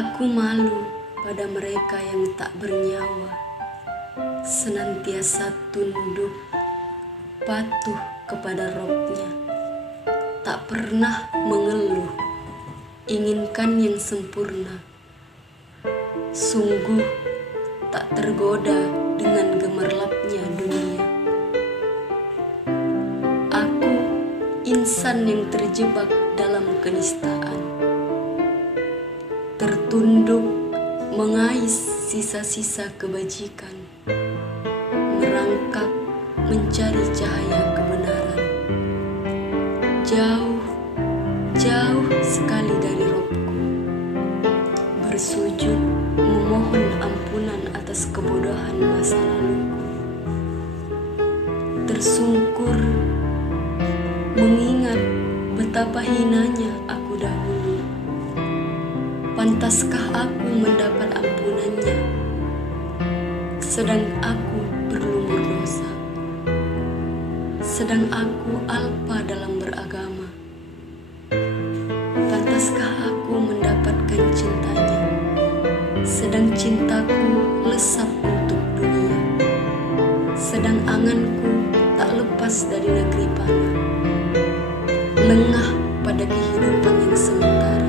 Aku malu pada mereka yang tak bernyawa, senantiasa tunduk, patuh kepada Robnya, tak pernah mengeluh, inginkan yang sempurna. Sungguh tak tergoda dengan gemerlapnya dunia. Aku insan yang terjebak dalam kenistaan, tertunduk mengais sisa-sisa kebajikan, merangkak mencari cahaya kebenaran. Jauh, jauh sekali dari Robku, bersujud memohon ampunan atas kebodohan masa laluku. Tersungkur mengingat betapa hinanya aku dahulu. Pantaskah aku mendapat ampunannya, sedang aku berlumur dosa, sedang aku alpa dalam beragama? Pantaskah aku mendapatkan cintanya, sedang cintaku lesap untuk dunia, sedang anganku tak lepas dari negeri panah, lengah pada kehidupan yang sementara,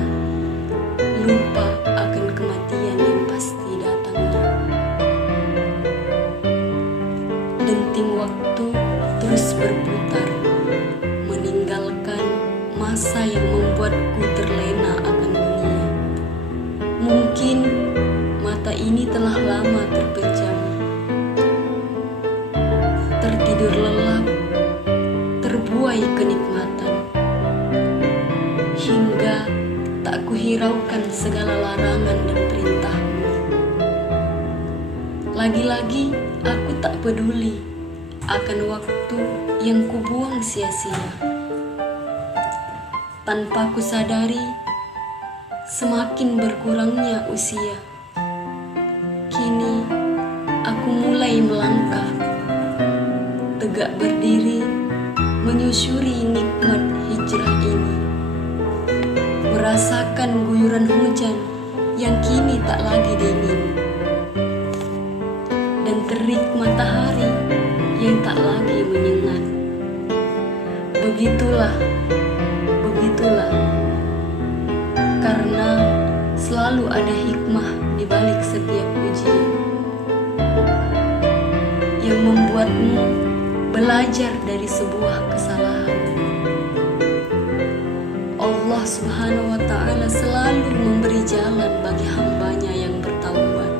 lupa akan kematian yang pasti datangnya. Denting waktu terus berputar, meninggalkan masa yang membuatku terlena akan dunia. Mungkin mata ini telah lama terpejam, tertidur lelap, terbuai kenikmatan, hingga tak kuhiraukan segala larangan dan perintahmu. Lagi-lagi aku tak peduli akan waktu yang kubuang sia-sia. Tanpa kusadari, semakin berkurangnya usia. Kini aku mulai melangkah, tegak berdiri, menyusuri nikmat hijrah ini, merasakan guyuran hujan yang kini tak lagi dingin, dan terik matahari yang tak lagi menyengat. Begitulah, karena selalu ada hikmah di balik setiap ujian yang membuatmu belajar dari sebuah kesalahan. Allah Subhanahu wa Ta'ala selalu memberi jalan bagi hambanya yang bertaubat,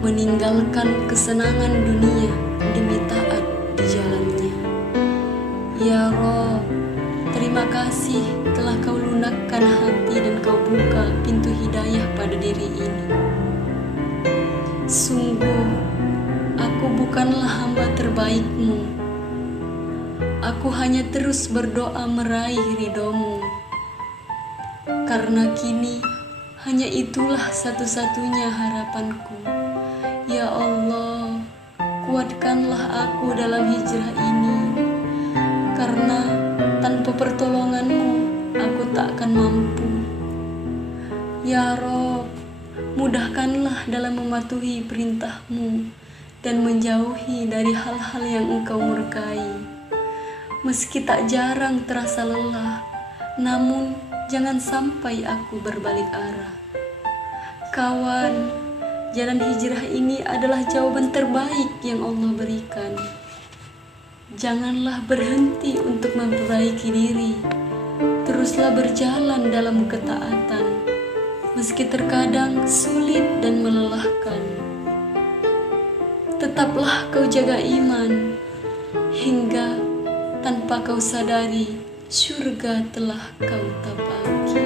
meninggalkan kesenangan dunia demi taat di jalannya. Ya Rob, terima kasih telah kau lunakkan hati dan kau buka pintu hidayah pada diri ini. Sungguh, aku bukanlah hamba terbaikmu. Aku hanya terus berdoa meraih ridhomu, karena kini hanya itulah satu-satunya harapanku. Ya Allah, kuatkanlah aku dalam hijrah ini, karena tanpa pertolonganmu aku tak akan mampu. Ya Rob, mudahkanlah dalam mematuhi perintahmu dan menjauhi dari hal-hal yang engkau murkai. Meski tak jarang terasa lelah, namun jangan sampai aku berbalik arah. Kawan, jalan hijrah ini adalah jawaban terbaik yang Allah berikan. Janganlah berhenti untuk memperbaiki diri. Teruslah berjalan dalam ketaatan, meski terkadang sulit dan melelahkan. Tetaplah kau jaga iman, hingga tanpa kau sadari, surga telah kau tapaki.